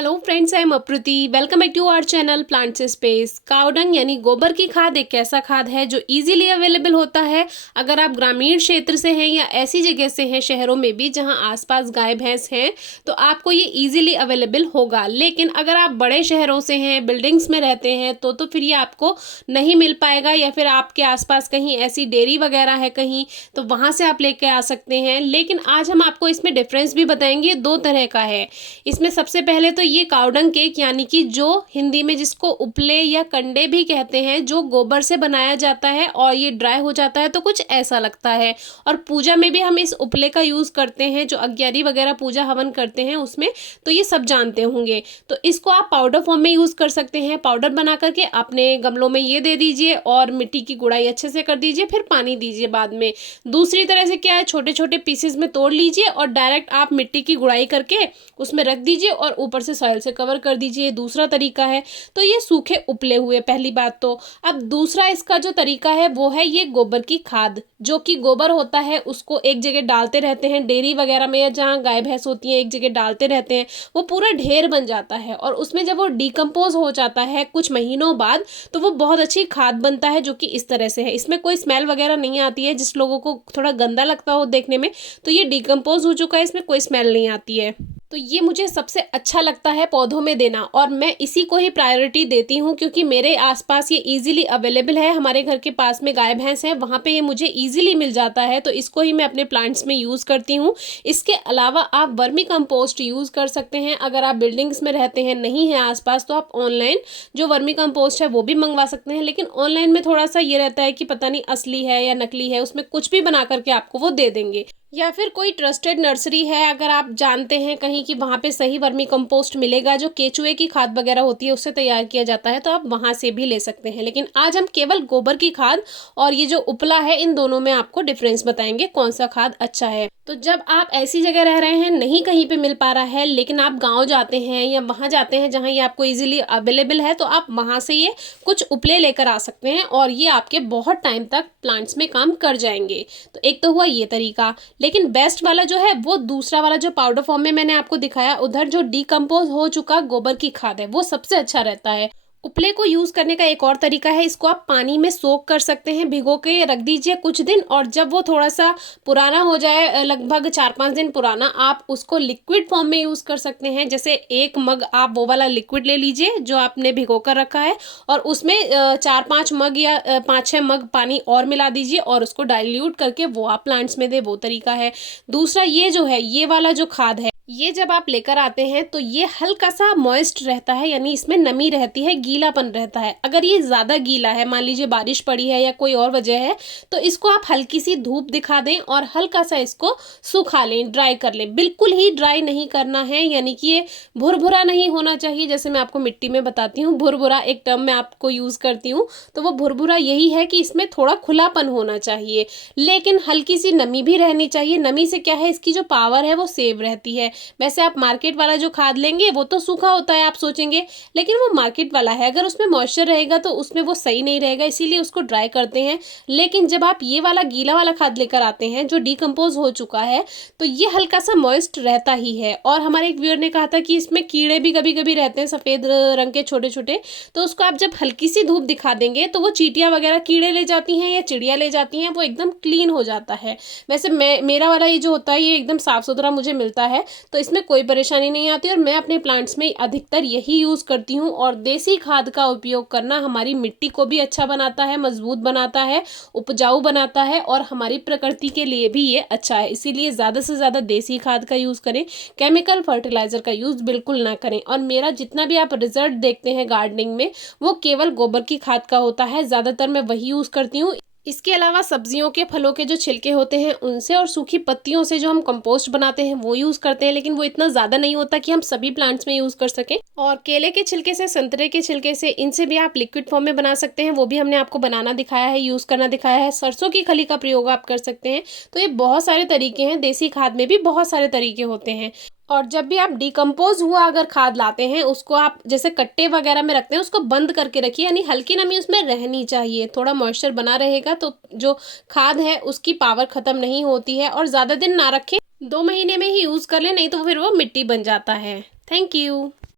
Hello friends, I am Apruti. Welcome back to our channel plants space. Cow dung यानी गोबर की खाद एक ऐसा खाद है जो इजीली अवेलेबल होता है। अगर आप ग्रामीण क्षेत्र से हैं या ऐसी जगह से हैं शहरों में भी जहां आसपास गाय भैंस हैं तो आपको ये इजीली अवेलेबल होगा। लेकिन अगर आप बड़े शहरों से हैं, बिल्डिंग्स में रहते हैं तो फिर ये आपको नहीं मिल पाएगा, या फिर आपके आसपास कहीं ऐसी डेयरी वगैरह है कहीं तो वहाँ से आप लेके आ सकते हैं। लेकिन आज हम आपको इसमें डिफरेंस भी बताएंगे। दो तरह का है इसमें। सबसे पहले तो ये कावडंग केक यानी कि जो हिंदी में जिसको उपले या कंडे भी कहते हैं, जो गोबर से बनाया जाता है और ये ड्राई हो जाता है तो कुछ ऐसा लगता है। और पूजा में भी हम इस उपले का यूज़ करते हैं, जो अग्यारी वगैरह पूजा हवन करते हैं उसमें, तो ये सब जानते होंगे। तो इसको आप पाउडर फॉर्म में यूज़ कर सकते हैं। पाउडर बना करके अपने गमलों में ये दे दीजिए और मिट्टी की गुड़ाई अच्छे से कर दीजिए, फिर पानी दीजिए बाद में। दूसरी तरह से क्या है, छोटे छोटे पीसेस में तोड़ लीजिए और डायरेक्ट आप मिट्टी की गुड़ाई करके उसमें रख दीजिए और ऊपर से सॉइल से कवर कर दीजिए। दूसरा तरीका है। तो ये सूखे उपले हुए पहली बात तो। अब दूसरा इसका जो तरीका है वो है ये गोबर की खाद। जो कि गोबर होता है उसको एक जगह डालते रहते हैं, डेयरी वगैरह में या जहाँ गाय भैंस होती हैं एक जगह डालते रहते हैं, वो पूरा ढेर बन जाता है और उसमें जब वो डिकम्पोज हो जाता है कुछ महीनों बाद तो वो बहुत अच्छी खाद बनता है, जो कि इस तरह से है। इसमें कोई स्मेल वगैरह नहीं आती है। जिस लोगों को थोड़ा गंदा लगता हो देखने में तो ये डिकम्पोज हो चुका है, इसमें कोई स्मेल नहीं आती है। तो ये मुझे सबसे अच्छा लगता है पौधों में देना, और मैं इसी को ही प्रायोरिटी देती हूँ क्योंकि मेरे आसपास ये इजीली अवेलेबल है। हमारे घर के पास में गाय भैंस है, वहाँ पे ये मुझे इजीली मिल जाता है, तो इसको ही मैं अपने प्लांट्स में यूज़ करती हूँ। इसके अलावा आप वर्मी कंपोस्ट यूज़ कर सकते हैं। अगर आप बिल्डिंग्स में रहते हैं, नहीं है आसपास, तो आप ऑनलाइन जो वर्मी कंपोस्ट है वो भी मंगवा सकते हैं। लेकिन ऑनलाइन में थोड़ा सा ये रहता है कि पता नहीं असली है या नकली है, उसमें कुछ भी बना करके आपको वो दे देंगे। या फिर कोई ट्रस्टेड नर्सरी है, अगर आप जानते हैं कहीं कि वहाँ पे सही वर्मी कंपोस्ट मिलेगा, जो केचुए की खाद वगैरह होती है उससे तैयार किया जाता है, तो आप वहाँ से भी ले सकते हैं। लेकिन आज हम केवल गोबर की खाद और ये जो उपला है इन दोनों में आपको डिफरेंस बताएंगे कौन सा खाद अच्छा है। तो जब आप ऐसी जगह रह रहे हैं, नहीं कहीं पे मिल पा रहा है, लेकिन आप गाँव जाते हैं या वहाँ जाते हैं जहाँ ये आपको ईजिली अवेलेबल है, तो आप वहाँ से ये कुछ उपले लेकर आ सकते हैं और ये आपके बहुत टाइम तक प्लांट्स में काम कर जाएंगे। तो एक तो हुआ ये तरीका। लेकिन बेस्ट वाला जो है वो दूसरा वाला, जो पाउडर फॉर्म में मैंने आपको दिखाया, उधर जो डिकम्पोज हो चुका गोबर की खाद है वो सबसे अच्छा रहता है। उपले को यूज़ करने का एक और तरीका है, इसको आप पानी में सोक कर सकते हैं, भिगो के रख दीजिए कुछ दिन, और जब वो थोड़ा सा पुराना हो जाए, लगभग 4-5 दिन पुराना, आप उसको लिक्विड फॉर्म में यूज़ कर सकते हैं। जैसे 1 मग आप वो वाला लिक्विड ले लीजिए जो आपने भिगो कर रखा है, और उसमें 4-5 मग या 5-6 मग पानी और मिला दीजिए और उसको डाइल्यूट करके वो आप प्लांट्स में दे, वो तरीका है। दूसरा ये जो है, ये वाला जो खाद है, ये जब आप लेकर आते हैं तो ये हल्का सा मॉइस्ट रहता है, यानी इसमें नमी रहती है, गीलापन रहता है। अगर ये ज़्यादा गीला है, मान लीजिए बारिश पड़ी है या कोई और वजह है, तो इसको आप हल्की सी धूप दिखा दें और हल्का सा इसको सुखा लें, ड्राई कर लें। बिल्कुल ही ड्राई नहीं करना है, यानी कि ये भुरभुरा नहीं होना चाहिए। जैसे मैं आपको मिट्टी में बताती हूँ, भुरभुरा एक टर्म मैं आपको यूज़ करती हूँ, तो वो भुरभुरा यही है कि इसमें थोड़ा खुलापन होना चाहिए, लेकिन हल्की सी नमी भी रहनी चाहिए। नमी से क्या है, इसकी जो पावर है वो सेव रहती है। वैसे आप मार्केट वाला जो खाद लेंगे वो तो सूखा होता है, आप सोचेंगे, लेकिन वो मार्केट वाला है, अगर उसमें मॉइस्चर रहेगा तो उसमें वो सही नहीं रहेगा, इसीलिए उसको ड्राई करते हैं। लेकिन जब आप ये वाला गीला वाला खाद लेकर आते हैं जो डिकम्पोज हो चुका है, तो ये हल्का सा मॉइस्ट रहता ही है। और हमारे एक व्यूअर ने कहा था कि इसमें कीड़े भी कभी कभी रहते हैं, सफ़ेद रंग के छोटे छोटे, तो उसको आप जब हल्की सी धूप दिखा देंगे तो वो चींटियाँ वगैरह कीड़े ले जाती हैं या चिड़िया ले जाती हैं, वो एकदम क्लीन हो जाता है। वैसे मेरा वाला ये जो होता है ये एकदम साफ़ सुथरा मुझे मिलता है, तो इसमें कोई परेशानी नहीं आती। और मैं अपने प्लांट्स में अधिकतर यही यूज़ करती हूँ। और देसी खाद का उपयोग करना हमारी मिट्टी को भी अच्छा बनाता है, मजबूत बनाता है, उपजाऊ बनाता है, और हमारी प्रकृति के लिए भी ये अच्छा है। इसीलिए ज़्यादा से ज़्यादा देसी खाद का यूज़ करें, केमिकल फर्टिलाइज़र का यूज़ बिल्कुल ना करें। और मेरा जितना भी आप रिजल्ट देखते हैं गार्डनिंग में, वो केवल गोबर की खाद का होता है। ज़्यादातर मैं वही यूज़ करती हूँ। इसके अलावा सब्जियों के, फलों के जो छिलके होते हैं उनसे, और सूखी पत्तियों से जो हम कंपोस्ट बनाते हैं वो यूज़ करते हैं, लेकिन वो इतना ज़्यादा नहीं होता कि हम सभी प्लांट्स में यूज़ कर सकें। और केले के छिलके से, संतरे के छिलके से, इनसे भी आप लिक्विड फॉर्म में बना सकते हैं, वो भी हमने आपको बनाना दिखाया है, यूज़ करना दिखाया है। सरसों की खली का प्रयोग आप कर सकते हैं। तो ये बहुत सारे तरीके हैं, देसी खाद में भी बहुत सारे तरीके होते हैं। और जब भी आप डिकम्पोज हुआ अगर खाद लाते हैं, उसको आप जैसे कट्टे वगैरह में रखते हैं, उसको बंद करके रखिए, यानी हल्की नमी उसमें रहनी चाहिए। थोड़ा मॉइस्चर बना रहेगा तो जो खाद है उसकी पावर ख़त्म नहीं होती है। और ज़्यादा दिन ना रखें, 2 महीने में ही यूज़ कर लें, नहीं तो फिर वो मिट्टी बन जाता है। Thank you.